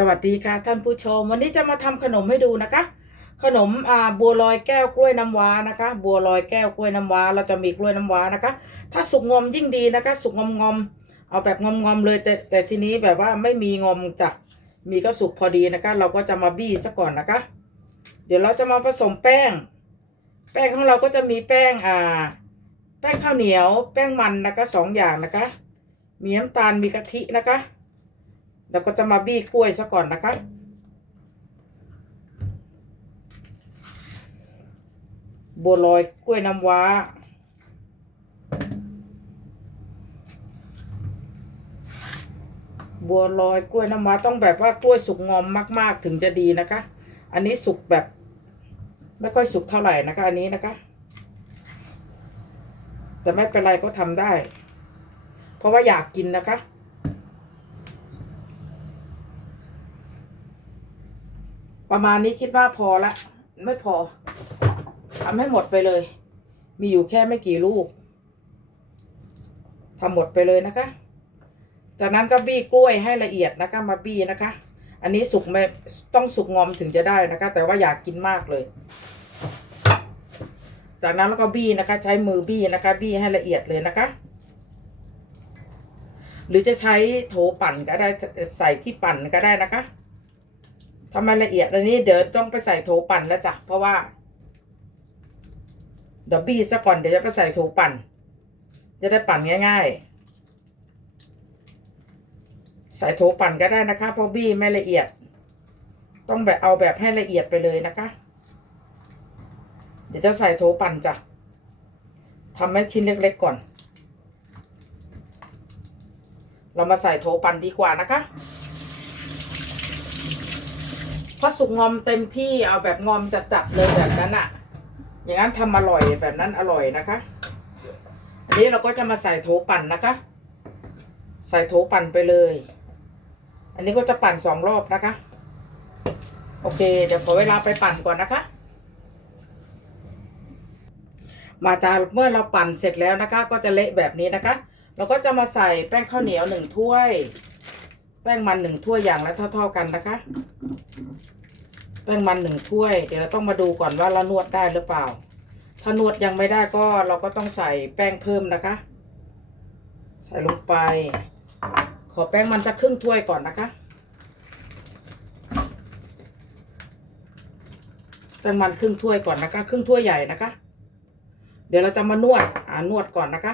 สวัสดีค่ะท่านผู้ชม วันนี้จะมาทำขนมให้ดูนะคะ ขนมอ่าบัวลอยแก้วกล้วยน้ำว้านะคะ บัวลอยแก้วกล้วยน้ำว้า เราจะมีกล้วยน้ำว้านะคะ ถ้าสุกงอมยิ่งดีนะคะ สุกงอมงอมๆเอาแบบงอมงอมๆเลยแต่แต่ทีนี้แบบว่าไม่มีงอมจ้ะมีก็สุกพอดีนะคะ เราก็จะมาบี้ซะก่อนนะคะ เดี๋ยวเราจะมาผสมแป้ง แป้งของเราก็จะมีแป้งอ่า แป้งข้าวเหนียว แป้งมันนะคะสองอย่างนะคะ มีน้ำตาลมีกะทินะคะ แล้วก็จะมาบี้กล้วยซะก่อนนะคะ บัวลอยกล้วยน้ำว้า บัวลอยกล้วยน้ำว้าต้องแบบว่ากล้วยสุกงอมมาก ๆ ถึงจะดีนะคะ อันนี้สุกแบบ ไม่ค่อยสุกเท่าไหร่นะคะ อันนี้นะคะ แต่ไม่เป็นไรก็ทำได้ เพราะว่าอยากกินนะคะ ประมาณนี้คิดว่าพอละ ไม่พอทำให้หมดไปเลย มีอยู่แค่ไม่กี่ลูกทำหมดไปเลยนะคะ จากนั้นก็บี้กล้วยให้ละเอียดนะคะ มาบี้นะคะ อันนี้สุกไม่ต้องสุกงอมถึงจะได้นะคะ แต่ว่าอยากกินมากเลย จากนั้นแล้วก็บี้นะคะ ใช้มือบี้นะคะ บี้ให้ละเอียดเลยนะคะ หรือจะใช้โถปั่นก็ได้ใส่ที่ปั่นก็ได้นะคะ ทำไมละเอียดอันนี้เดี๋ยวต้องไปใส่โถปั่นแล้วจ้ะ เพราะว่า เดี๋ยวบี้ซะก่อนเดี๋ยวจะไปใส่โถปั่น จะได้ปั่นง่ายๆ ใส่โถปั่นก็ได้นะคะ เพราะบี้ไม่ละเอียด ต้องแบบเอาแบบให้ละเอียดไปเลยนะคะ เดี๋ยวจะใส่โถปั่นจ้ะทำให้ชิ้นเล็ก ๆ ก่อน เรามาใส่โถปั่นดีกว่านะคะ ถ้าสุกงอมเต็มที่เอาแบบงอมจัดๆเลยแบบนั้นอะอย่างนั้นทำอร่อยแบบนั้นอร่อยนะคะ อันนี้เราก็จะมาใส่โถปั่นนะคะ ใส่โถปั่นไปเลย อันนี้ก็จะปั่นสองรอบนะคะ โอเค เดี๋ยวขอเวลาไปปั่นก่อนนะคะ มาจาเมื่อเราปั่นเสร็จแล้วนะคะ ก็จะเละแบบนี้นะคะ เราก็จะมาใส่แป้งข้าวเหนียวหนึ่งถ้วย แป้งมันหนึ่งถ้วยอย่างละเท่า ๆกันนะคะ แป้งมันหนึ่งถ้วย เดี๋ยวเราต้องมาดูก่อนว่าเรานวดได้หรือเปล่า ถ้านวดยังไม่ได้ก็เราก็ต้องใส่แป้งเพิ่มนะคะ ใส่ลงไป ขอแป้งมันจะครึ่งถ้วยก่อนนะคะแป้งมันครึ่งถ้วยก่อนนะคะ ครึ่งถ้วยใหญ่นะคะ เดี๋ยวเราจะมานวดอ่านวดก่อนนะคะ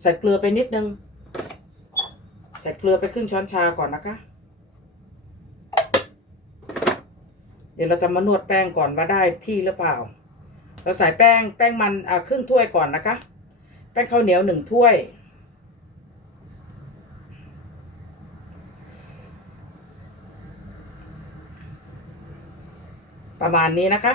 ใส่เกลือไปนิดนึง ส่เกลือไปครึ่งช้อนชาก่อนนะคะ เดี๋ยวเราจะมานวดแป้งก่อนว่าได้ที่หรือเปล่า เราใส่แป้งแป้งมันอ่าครึ่งถ้วยก่อนนะคะ แป้งข้าวเหนียวหนึ่งถ้วย ประมาณนี้นะคะ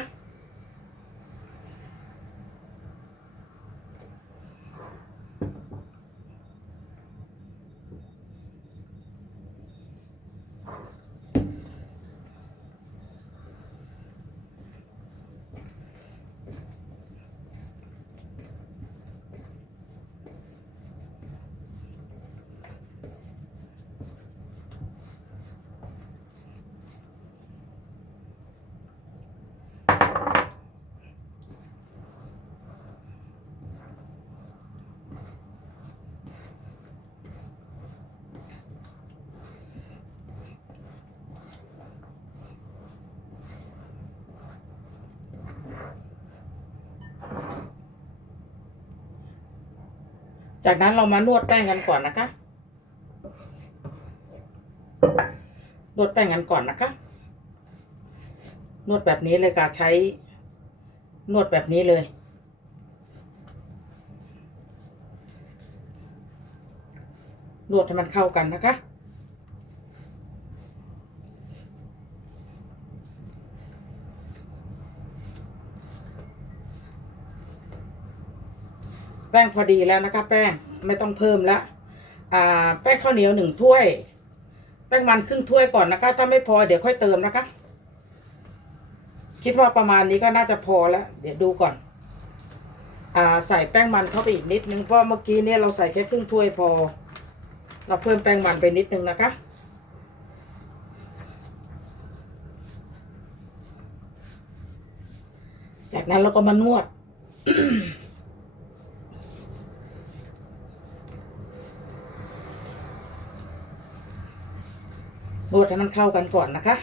จากนั้นเรามานวดแป้งกันก่อนนะคะ นวดแป้งกันก่อนนะคะ นวดแบบนี้เลยค่ะใช้ นวดแบบนี้เลย นวดให้มันเข้ากันนะคะ แป้งพอดีแล้วนะคะแป้งไม่ต้องเพิ่มแล้วแป้งข้าวเหนียวหนึ่งถ้วย แป้งมันครึ่งถ้วยก่อนนะคะ ถ้าไม่พอเดี๋ยวค่อยเติมนะคะ คิดว่าประมาณนี้ก็น่าจะพอแล้ว เดี๋ยวดูก่อนอใส่แป้งมันเข้าไปอีกนิดนึงเพราะเมื่อกี้เนี่ยเราใส่แค่ครึ่งถ้วยพอ เราเพิ่มแป้งมันไปนิดนึงนะคะจากนั้นเราก็มานวด นวดให้มันเข้ากันก่อนนะคะ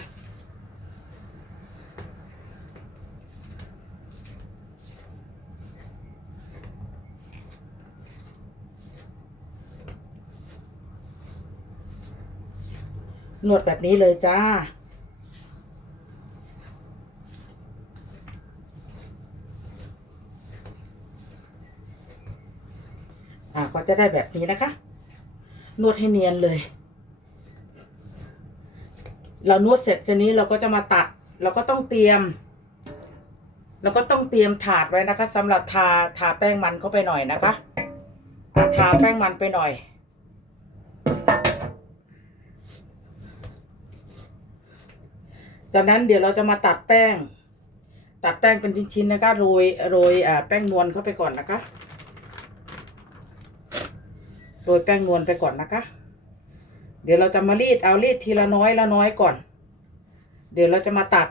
นวดแบบนี้เลยจ้าอ่าก็จะได้แบบนี้นะคะ นวดให้เนียนเลย เรานวดเสร็จทีนี้เราก็จะมาตัด เราก็ต้องเตรียม เราก็ต้องเตรียมถาดไว้นะคะสำหรับทาทาแป้งมันเข้าไปหน่อยนะคะทาแป้งมันไปหน่อย จากนั้นเดี๋ยวเราจะมาตัดแป้ง ตัดแป้งเป็นชิ้นๆนะคะโรยโรยแป้งนวลเข้าไปก่อนนะคะโรยแป้งนวลไปก่อนนะคะ ดี๋ยวเราจะมารีดเอารีดทีละน้อยละน้อยก่อน เดี๋ยวเราจะมาตัด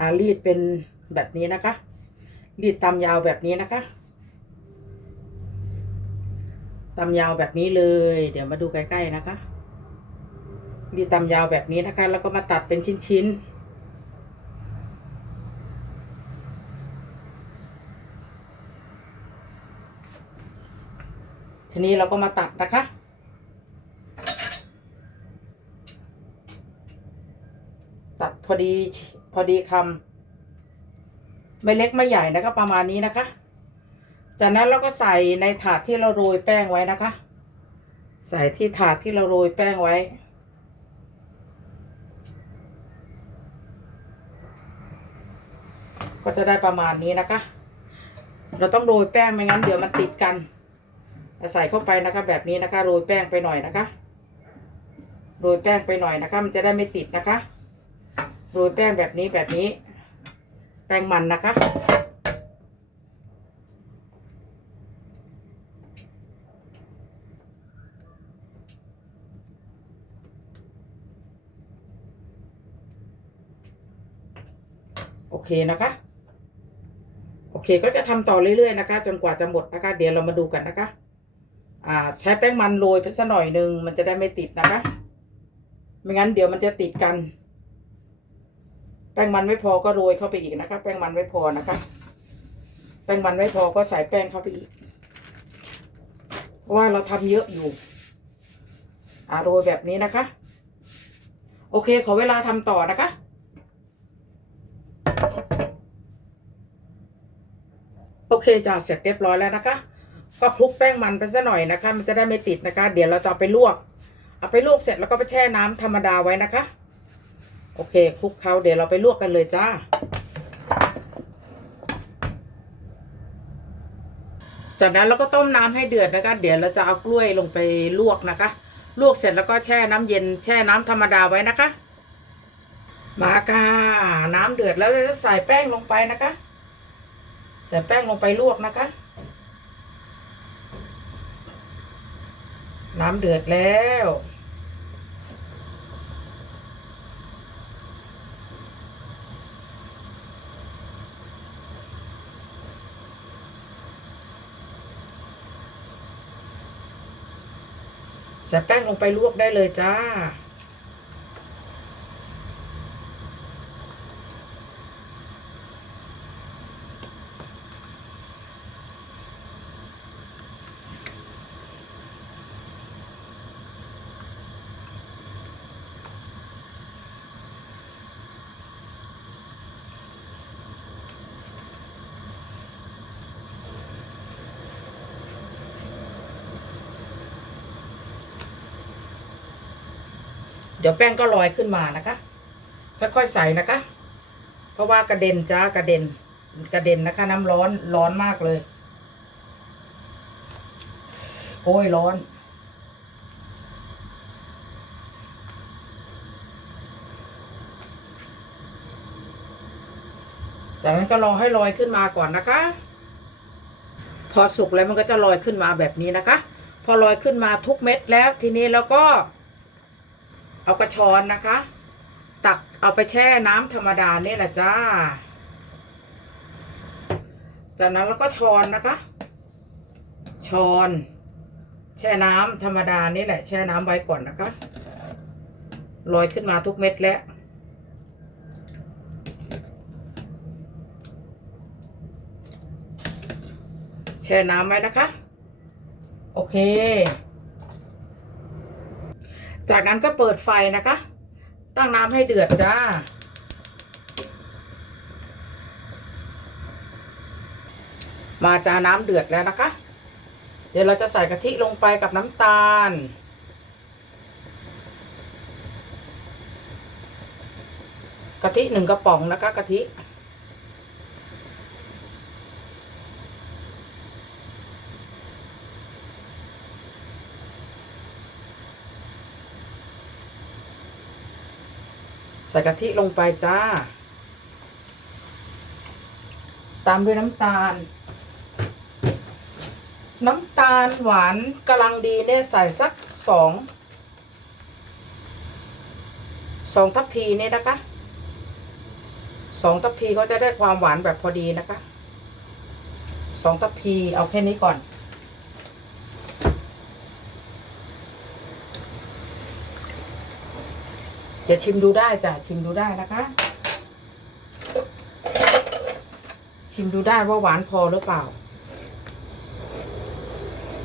อารีดเป็นแบบนี้นะคะ รีดตามยาวแบบนี้นะคะตามยาวแบบนี้เลย เดี๋ยวมาดูใกล้ๆนะคะ รีดตามยาวแบบนี้นะคะ แล้วก็มาตัดเป็นชิ้นๆ ทีนี้เราก็มาตัดนะคะ ตัดพอดีพอดีคำไม่เล็กไม่ใหญ่นะคะประมาณนี้นะคะ จากนั้นเราก็ใส่ในถาดที่เราโรยแป้งไว้นะคะ ใส่ที่ถาดที่เราโรยแป้งไว้ก็จะได้ประมาณนี้นะคะ เราต้องโรยแป้งไม่งั้นเดี๋ยวมันติดกัน ใส่เข้าไปนะคะแบบนี้นะคะโรยแป้งไปหน่อยนะคะโรยแป้งไปหน่อยนะคะ มันจะได้ไม่ติดนะคะโรยแป้งแบบนี้แบบนี้ แป้งมันนะคะ โอเคนะคะ โอเคก็จะทำต่อเรื่อยๆนะคะ จนกว่าจะหมดนะคะ เดี๋ยวเรามาดูกันนะคะ อ่าใช้แป้งมันโรยไปสักหน่อยหนึ่งมันจะได้ไม่ติดนะคะ ไม่งั้นเดี๋ยวมันจะติดกัน แป้งมันไม่พอก็โรยเข้าไปอีกนะคะ แป้งมันไม่พอนะคะ แป้งมันไม่พอก็ใส่แป้งเข้าไปอีก เพราะว่าเราทำเยอะอยู่ อ่าโรยแบบนี้นะคะ โอเค ขอเวลาทำต่อนะคะโอเคจ้าเสร็จเรียบร้อยแล้วนะคะ ก็คลุกแป้งมันไปซะหน่อยนะคะ มันจะได้ไม่ติดนะคะ เดี๋ยวเราจะเอาไปลวก เอาไปลวกเสร็จแล้วก็ไปแช่น้ำธรรมดาไว้นะคะ โอเคคลุกเขาเดี๋ยวเราไปลวกกันเลยจ้าจากนั้นเราก็ต้มน้ำให้เดือดนะคะ เดี๋ยวเราจะเอากล้วยลงไปลวกนะคะ ลวกเสร็จแล้วก็แช่น้ำเย็นแช่น้ำธรรมดาไว้นะคะ มาค่ะน้ำเดือดแล้วเราจะใส่แป้งลงไปนะคะ ใส่แป้งลงไปลวกนะคะ น้ำเดือดแล้ว ใส่แป้งลงไปลวกได้เลยจ้า เดี๋ยวแป้งก็ลอยขึ้นมานะคะ ค่อยๆใส่นะคะ เพราะว่ากระเด็นจ้ากระเด็นกระเด็นนะคะ น้ำร้อนร้อนมากเลย โอ้ยร้อนจากนั้นก็รอให้ลอยขึ้นมาก่อนนะคะ พอสุกแล้วมันก็จะลอยขึ้นมาแบบนี้นะคะ พอลอยขึ้นมาทุกเม็ดแล้วทีนี้แล้วก็ เอากระชอนนะคะ ตักเอาไปแช่น้ำธรรมดาเนี่ยแหละจ้า จากนั้นแล้วก็ช้อนนะคะ ช้อน แช่น้ำธรรมดานี่แหละ แช่น้ำไว้ก่อนนะคะลอยขึ้นมาทุกเม็ดแล้วแช่น้ำไว้นะคะ โอเค จากนั้นก็เปิดไฟนะคะ ตั้งน้ำให้เดือดจ้า มาจาน้ำเดือดแล้วนะคะ เดี๋ยวเราจะใส่กะทิลงไปกับน้ำตาล กะทิหนึ่งกระป๋องนะคะกะทิ ใส่กะทิลงไปจ้า ตามด้วยน้ำตาล น้ำตาลหวานกำลังดีเนี่ยใส่สักสองสองทัพพีเนี่ยนะคะสองทัพพีก็จะได้ความหวานแบบพอดีนะคะสองทัพพีเอาแค่นี้ก่อน ดี๋ยวชิมดูได้จ้ะชิมดูได้นะคะ ชิมดูได้ว่าหวานพอหรือเปล่า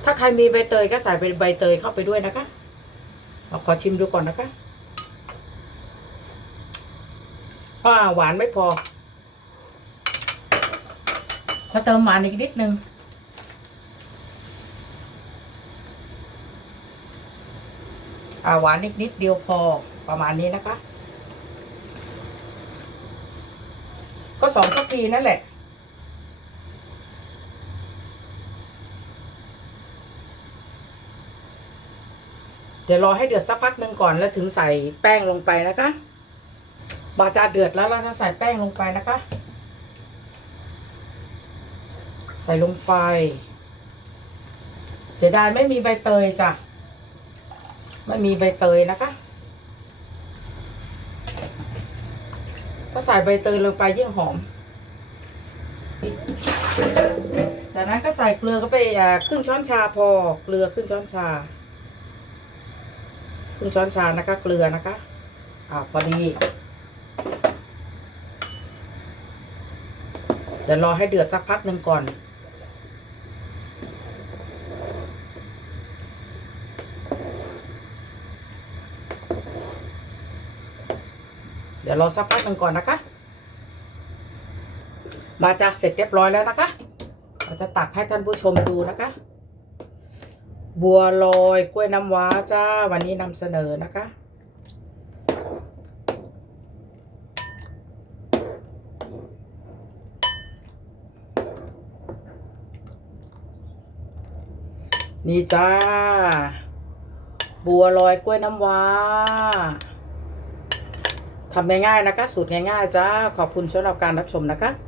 ถ้าใครมีใบเตยก็ใส่เป็นใบเตยเข้าไปด้วยนะคะเราขอชิมดูก่อนนะคะอ่าหวานไม่พอ ขอเติมหวานอีกนิดนึงอ่าหวานอีกนิดเดียวพอ ประมาณนี้นะคะ ก็สองทัพพีนั่นแหละ เดี๋ยวรอให้เดือดสักพักหนึ่งก่อนแล้วถึงใส่แป้งลงไปนะคะบาจาเดือดแล้วเราจะใส่แป้งลงไปนะคะ ใส่ลงไป เสียดายไม่มีใบเตยจ้ะ ไม่มีใบเตยนะคะ ถ้าใส่ใบเตยลงไปยิ่งหอม จากนั้นก็ใส่เกลือเข้าไปครึ่งช้อนชาพอ เกลือครึ่งช้อนชา ครึ่งช้อนชานะคะ เกลือนะคะ อ่าพอดีเดี๋ยวรอให้เดือดสักพักหนึ่งก่อน ยวรอสักพักหนึ่งก่อนนะคะ มาจากเสร็จเรียบร้อยแล้วนะคะ เราจะตักให้ท่านผู้ชมดูนะคะ บัวลอยกล้วยน้ำว้าจ้าวันนี้นำเสนอนะคะนี่จ้า บัวลอยกล้วยน้ำว้า ทำง่ายๆนะคะ สูตรง่ายๆจ้าขอบคุณสำหรับการรับชมนะคะ